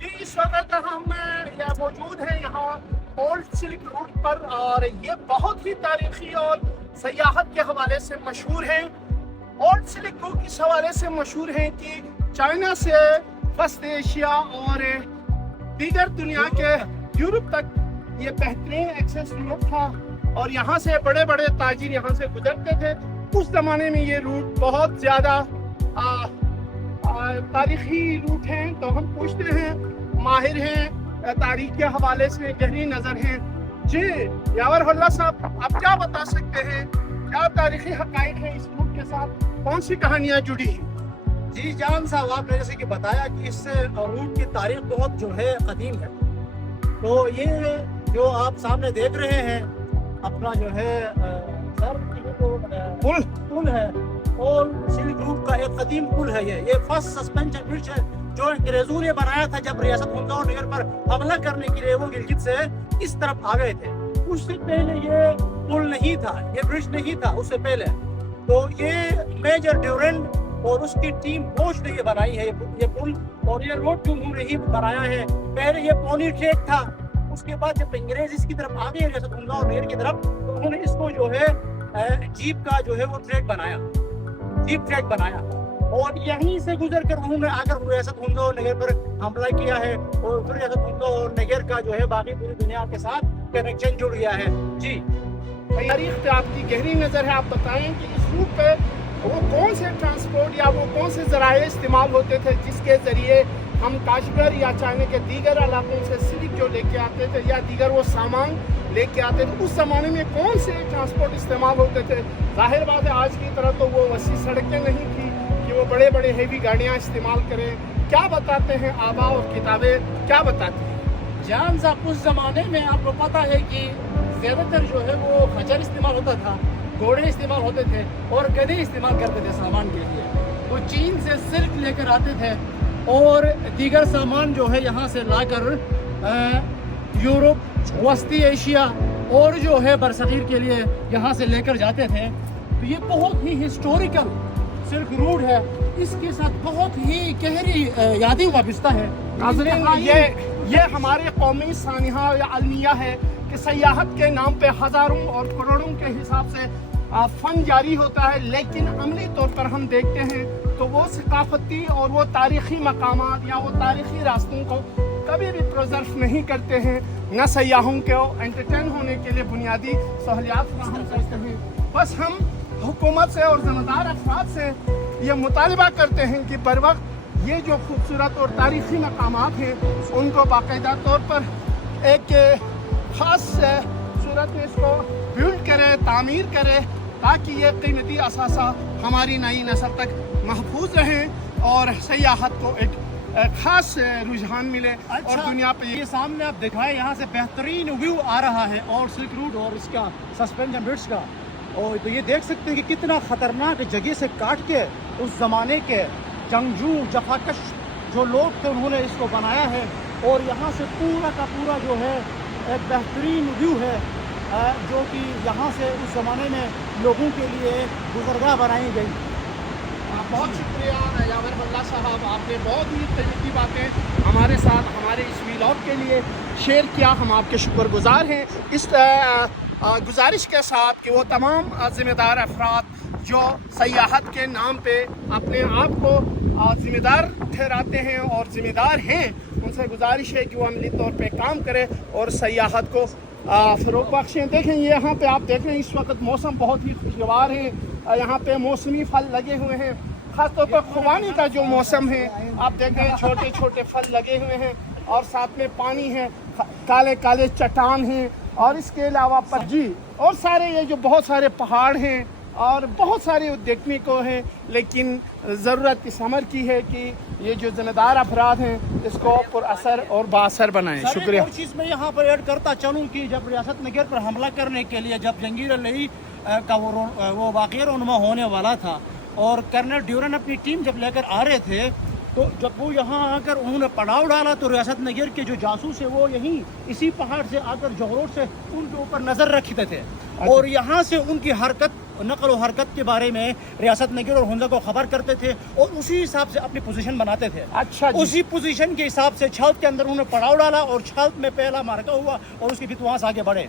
جی اس وقت ہم موجود ہیں یہاں اولڈ سلک روٹ پر، اور یہ بہت ہی تاریخی اور سیاحت کے حوالے سے مشہور ہے۔ اولڈ سلک روٹ اس حوالے سے مشہور ہے کہ چائنا سے وسط ایشیا اور دیگر دنیا کے یورپ تک یہ بہترین ایکسیس روٹ تھا، اور یہاں سے بڑے بڑے تاجر یہاں سے گزرتے تھے۔ اس زمانے میں یہ روٹ بہت زیادہ تاریخی روٹ ہیں۔ تو ہم پوچھتے ہیں، ماہر ہیں تاریخ کے حوالے سے، گہری نظر ہیں، جی یاور اللہ صاحب آپ کیا بتا سکتے ہیں؟ کیا تاریخی حقائق ہیں اس روٹ کے ساتھ؟ کون سی کہانیاں جڑی ہیں؟ جی جان صاحب، آپ نے جیسے کہ بتایا کہ اس روٹ کی تاریخ بہت جو ہے قدیم ہے۔ تو یہ جو آپ سامنے دیکھ رہے ہیں اپنا جو ہے پل ہے، اور سلک روٹ کا ایک قدیم پل ہے۔ یہ فرسٹ سسپینشن برج ہے جو انگریزوں نے بنایا تھا جب ریاست ہنگا اور نگر پر حملہ کرنے کے لیے وہ گلگت سے اس طرف آ گئے تھے۔ اس سے پہلے یہ پل نہیں تھا، یہ برج نہیں تھا اس سے پہلے۔ تو یہ میجر ڈیورنٹ اور اس کی ٹیم بوش نے یہ بنائی ہے یہ پل، اور یہ روڈ جو انہوں نے ہی بنایا ہے۔ پہلے یہ پونی ٹریک تھا، اس کے بعد جب انگریز اس کی طرف آ گئے ریاست ہنگا اور نگر کی طرف، تو انہوں نے اس کو جو ہے جیپ کا جو ہے وہ ٹریک بنایا، جیپ ٹریک بنایا، اور یہیں سے گزر کر انہوں نے آ کر ریاست ہنگا اور نگر پر حملہ کیا ہے، اور پھر ریاست ہنگا اور نگر کا جو ہے باقی پوری دنیا کے ساتھ کنیکشن جڑ گیا ہے۔ جی تاریخ پہ آپ کی گہری نظر ہے، آپ بتائیں کہ اس روٹ پہ وہ کون سے ٹرانسپورٹ یا وہ کون سے ذرائع استعمال ہوتے تھے جس کے ذریعے ہم کاشغر یا چائنا کے دیگر علاقوں سے سلک جو لے کے آتے تھے یا دیگر وہ سامان لے کے آتے تھے؟ اس زمانے میں کون سے ٹرانسپورٹ استعمال ہوتے تھے؟ ظاہر بات ہے آج کی طرح تو وہ وسیع سڑکیں نہیں تھی کہ وہ بڑے بڑے ہیوی گاڑیاں استعمال کریں۔ کیا بتاتے ہیں آباء اور کتابیں، کیا بتاتی ہیں؟ جان صاحب، اس زمانے میں آپ کو پتا ہے کہ زیادہ تر جو ہے وہ خچر استعمال ہوتا تھا، گھوڑے استعمال ہوتے تھے، اور گدھے استعمال کرتے تھے سامان کے لیے۔ وہ چین سے سلک لے کر آتے تھے اور دیگر سامان جو ہے یہاں سے لا کر یورپ، وسطی ایشیا اور جو ہے برصغیر کے لیے یہاں سے لے کر جاتے تھے۔ تو یہ بہت ہی ہسٹوریکل سلک روٹ ہے، اس کے ساتھ بہت ہی گہری یادیں وابستہ ہے۔ ناظرین، یہ ہمارے قومی سانحہ یا المیہ ہے کہ سیاحت کے نام پہ ہزاروں اور کروڑوں کے حساب سے فن جاری ہوتا ہے، لیکن عملی طور پر ہم دیکھتے ہیں تو وہ ثقافتی اور وہ تاریخی مقامات یا وہ تاریخی راستوں کو کبھی بھی پرزرو نہیں کرتے ہیں، نہ سیاحوں کو انٹرٹین ہونے کے لیے بنیادی سہولیات فراہم کرتے ہیں۔ بس ہم حکومت سے اور ذمہ دار افراد سے یہ مطالبہ کرتے ہیں کہ بر وقت یہ جو خوبصورت اور تاریخی مقامات ہیں ان کو باقاعدہ طور پر ایک خاص صورت میں اس کو بلڈ کرے، تعمیر کرے، تاکہ یہ قیمتی اثاثہ ہماری نئی نسل تک محفوظ رہیں اور سیاحت کو ایک خاص رجحان ملے۔ اور دنیا پہ یہ سامنے آپ دکھائیں، یہاں سے بہترین ویو آ رہا ہے اور سلک روٹ اور اس کا سسپینشن برج کا، اور تو یہ دیکھ سکتے ہیں کہ کتنا خطرناک جگہ سے کاٹ کے اس زمانے کے جنگجو جفاکش جو لوگ تھے انہوں نے اس کو بنایا ہے، اور یہاں سے پورا کا پورا جو ہے ایک بہترین ویو ہے جو کہ یہاں سے اس زمانے میں لوگوں کے لیے گزرگاہ بنائی گئی۔ بہت شکریہ یاور اللہ صاحب، آپ نے بہت ہی قیمتی باتیں ہمارے ساتھ ہمارے اس ویلاگ کے لیے شیئر کیا، ہم آپ کے شکر گزار ہیں۔ اس گزارش کے ساتھ کہ وہ تمام ذمہ دار افراد جو سیاحت کے نام پہ اپنے آپ کو ذمہ دار ٹھہراتے ہیں اور ذمہ دار ہیں، ان سے گزارش ہے کہ وہ عملی طور پہ کام کریں اور سیاحت کو فروغ بخشیں۔ دیکھیں یہاں پہ آپ دیکھ رہے ہیں اس وقت موسم بہت ہی خوشگوار ہے، یہاں پہ موسمی پھل لگے ہوئے ہیں، خاص طور پر خوبانی کا جو موسم ہے آپ دیکھ رہے ہیں، چھوٹے چھوٹے پھل لگے ہوئے ہیں اور ساتھ میں پانی ہے، کالے کالے چٹان ہیں، اور اس کے علاوہ پرجی اور سارے یہ جو بہت سارے پہاڑ ہیں اور بہت سارے دیکھنے کو ہیں، لیکن ضرورت اس امر کی ہے کہ یہ جو ذمہ دار افراد ہیں اس کو پر اثر اور با اثر بنائیں۔ شکریہ۔ ایک چیز میں یہاں پر ایڈ کرتا چلوں کہ جب ریاست نگر پر حملہ کرنے کے لیے جب جنگیر علی کا وہ واقعہ رونما ہونے والا تھا اور کرنل ڈیورن اپنی ٹیم جب لے کر آ رہے تھے، تو جب وہ یہاں آ کر انہوں نے پڑاؤ ڈالا تو ریاست نگر کے جو جاسوس ہیں وہ یہیں اسی پہاڑ سے آ کر جوہروٹ سے ان کے اوپر نظر رکھتے تھے، اور یہاں سے ان کی حرکت نقل و حرکت کے بارے میں ریاست نگر اور ہنزا کو خبر کرتے تھے اور اسی حساب سے اپنی پوزیشن بناتے تھے. اچھا جی. اسی پوزیشن کے حساب سے چھلت کے اندر انہوں نے پڑاؤ ڈالا اور چھلت میں پہلا مارکا ہوا اور اس کے بعد وہاں سے آگے بڑھے.